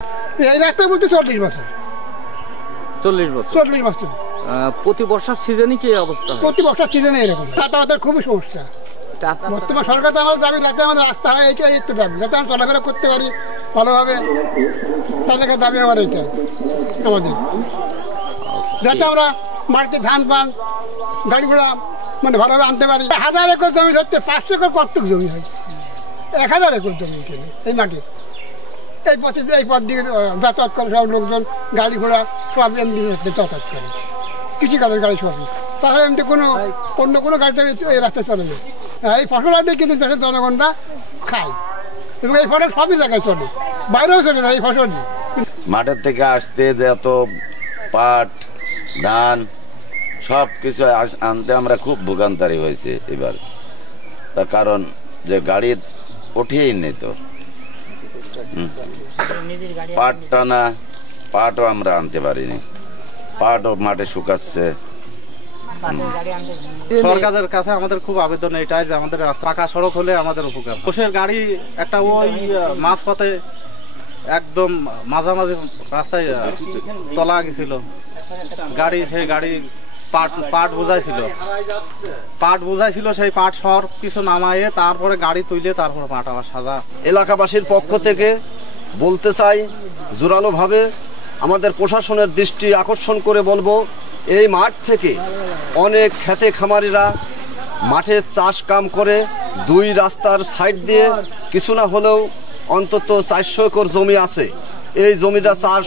এই রাস্তা বলতে 40 বছর। 40 বছর? 40 বছর। প্রতি বর্ষার সিজনে কি অবস্থা? প্রতি বর্ষার সিজনে এরকম। যাতায়াতের খুবই সমস্যা। বর্তমান সরকার তো আমাদের দাবি, যাতে আমাদের রাস্তা হয়, এইটাই একটু দাবি, যাতে আমরা চলাফেরা করতে পারি ভালোভাবে। তাদেরকে দাবি আমার এইটা আমাদের, যাতে আমরা মাটিতে ধান পান গাড়ি ঘোড়া মানে ভালোভাবে আনতে পারি। 1000 একর জমি ধরতে 500 একর কট্টুক জমি হয়, 1000 একর জমি কেনে এই মাঠে। এই পথ দিকে যাতায়াত করে সব লোকজন, গাড়ি ঘোড়া সব এমনি যাতায়াত করে, কৃষিকাজের গাড়ি সবই। তাহলে এমনি অন্য কোনো গাড়িতে এই রাস্তায় চলে না। এই ফসল আদি কিন্তু দেশের জনগণরা খায় এবং এই ফসল সবই জায়গায় চলে, বাইরেও চলে না এই ফসলই। মাঠের থেকে আসতে যে এত পাট ধান সব কিছু আনতে আমরা খুব ভোগান্তারি হয়েছে এবার, তার কারণ যে গাড়ি ওঠেই নেই তো। পাট টানা পাটও আমরা আনতে পারিনি, পাটও মাঠে শুকাচ্ছে। সরকারের কাছে আমাদের খুব আবেদন এটাই যে আমাদের পাকা সড়ক হলে আমাদের উপকার। কোষের গাড়ি একটা ওই মাঝ পথে একদম মাঝামাঝি রাস্তায় তলা গেছিল গাড়ি, সেই গাড়ি পাট বোঝাইছিল সেই পাট সর কিছু নামায়ে তারপরে গাড়ি তুলে তারপরে পাট আবার সাজা। এলাকাবাসীর পক্ষ থেকে বলতে চাই, জোরালোভাবে আমাদের প্রশাসনের দৃষ্টি আকর্ষণ করে বলবো, এই মাঠ থেকে অনেক খেতে খামারিরা মাঠে চাষ কাম করে 2 রাস্তার সাইড দিয়ে কিছু না হলেও অন্তত 400 একর জমি আছে। এই জমিটা চাষ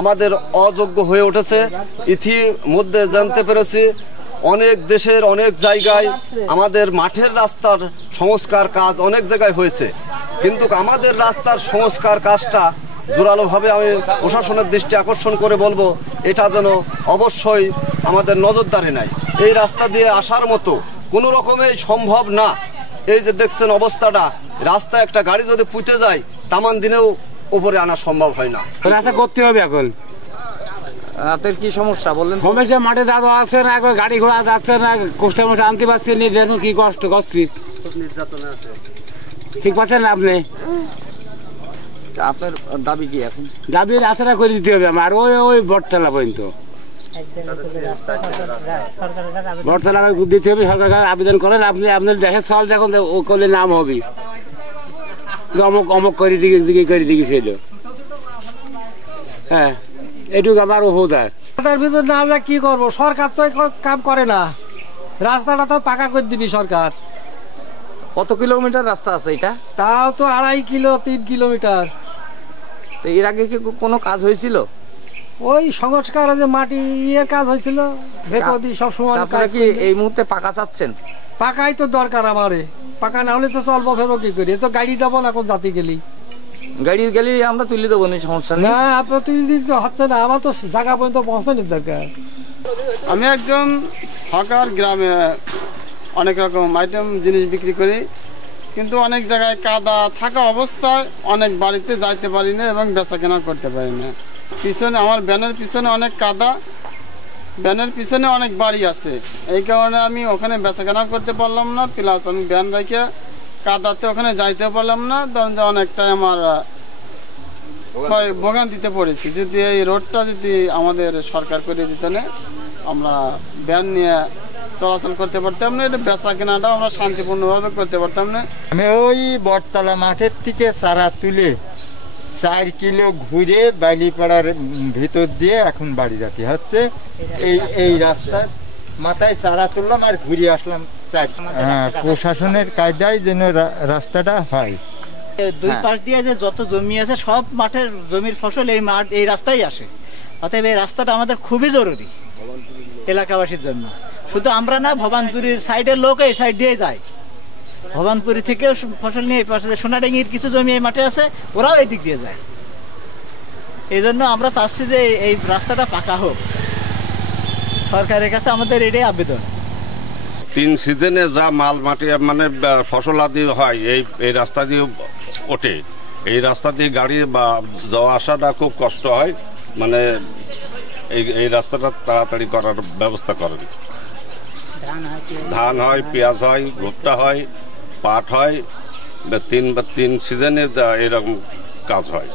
আমাদের অযোগ্য হয়ে উঠেছে। ইতিমধ্যে জানতে পেরেছি অনেক দেশের অনেক জায়গায় আমাদের মাঠের রাস্তার সংস্কার কাজ অনেক জায়গায় হয়েছে, কিন্তু আমাদের রাস্তার সংস্কার কাজটা জোরালোভাবে আমি প্রশাসনের দৃষ্টি আকর্ষণ করে বলবো, এটা যেন অবশ্যই আমাদের নজরদারি নাই। এই রাস্তা দিয়ে আসার মতো কোনো রকমেই সম্ভব না। এই যে দেখছেন অবস্থাটা, রাস্তায় একটা গাড়ি যদি পুঁতে যায় তামান দিনেও উপরে আনা সম্ভব হয় না। রাস্তা করতে হবে এখন। আপনার কি সমস্যা বললেন? সমস্যা মাঠে দাদা আছে না, গাড়ি ঘোড়া যাচ্ছে না, কষ্ট মশা আনতে পারছি না, দেখুন কি কষ্ট করছি। ঠিক পাচ্ছেন না আপনি? আপনার দাবি কি এখন? দাবি রাস্তাটা করে দিতে হবে আমার, ওই বটতলা পর্যন্ত বটতলা দিতে হবে। সরকার কাছে আবেদন করেন আপনি, আপনার দেশের চল দেখুন ও করলে নাম হবে, অমুক অমুক করে দিকে করে দিয়েছিল। হ্যাঁ, এটুকু আমার উপদার। রাস্তার ভিতর না যা কি করবো, সরকার তো কাম করে না, রাস্তাটা তো পাকা করে দিবি সরকার। কত কিলোমিটার রাস্তা আছে এটা? তাও তো 2.5 কিলো 3 কিলোমিটার। তো এর আগে কি কোনো কাজ হয়েছিল? ওই সংস্কার যে মাটি ইয়ের কাজ হয়েছিল, সব সময়। আপনারা কি এই মুহূর্তে পাকা চাচ্ছেন? পাকাই তো দরকার আমারে, পাকা না হলে তো চলবো ফেরো কি করি, তো গাড়ি যাবো না কোন জাতি গেলি। গাড়ি গেলে আমরা তুলে দেবো না, সমস্যা নেই। না আপনার তুলে দিতে হচ্ছে না, আমার তো জায়গা পর্যন্ত পৌঁছানোর দরকার। আমি একজন হকার, গ্রামে অনেক রকম আইটেম জিনিস বিক্রি করি, কিন্তু অনেক জায়গায় কাদা থাকা অবস্থায় অনেক বাড়িতে যাইতে পারি না এবং বেচা কেনা করতে পারি না। পিছনে আমার ব্যানের পিছনে অনেক কাদা, ব্যানের পিছনে অনেক বাড়ি আছে, এই কারণে আমি ওখানে বেচা কেনা করতে পারলাম না, প্লাস আমি ব্যান রেখে কাদাতে ওখানে যাইতে পারলাম না। ধরেন যে অনেকটাই আমার ভোগান্তিতে পড়েছি। যদি এই রোডটা যদি আমাদের সরকার করে দিত না, আমরা ব্যান নিয়ে চলাচল করতে পারতাম না, এটা বেচা কেনাটাও আমরা শান্তিপূর্ণভাবে করতে পারতাম না। আমি ওই বটতলা মাঠের থেকে চারা তুলে 4 কিলো ঘুরে বাইলিপাড়ার ভিতর দিয়ে এখন বাড়ি যেতে হচ্ছে। এই রাস্তার মাথায় চারা তুললাম আর ঘুরে আসলাম। প্রশাসনের কায়দায় যেন রাস্তাটা হয়। 2 পাশ দিয়ে যে যত জমি আছে সব মাঠের জমির ফসল এই রাস্তায় আসে, অতএব এই রাস্তাটা আমাদের খুবই জরুরি এলাকাবাসীর জন্য। শুধু আমরা না, ভবানপুরীর সাইডের লোক এই সাইড দিয়ে যায়, ভবানপুরি থেকেও ফসল নিয়ে এই পাশে সোনাডাঙ্গির কিছু জমি এই মাঠে আছে, ওরাও এই দিক দিয়ে যায়। এই জন্য আমরা চাচ্ছি যে এই রাস্তাটা পাকা হোক, সরকারের কাছে আমাদের এটাই আবেদন। 3 সিজনে যা মাল মাটি মানে ফসল আদি হয় এই রাস্তা দিয়ে ওঠে। এই রাস্তা দিয়ে গাড়ি বা যাওয়া আসাটা খুব কষ্ট হয়, মানে এই রাস্তাটা তাড়াতাড়ি করার ব্যবস্থা করেন। ধান হয়, পেঁয়াজ হয়, ভুট্টা হয়, পাট হয়, 3 সিজনে এরকম কাজ হয়।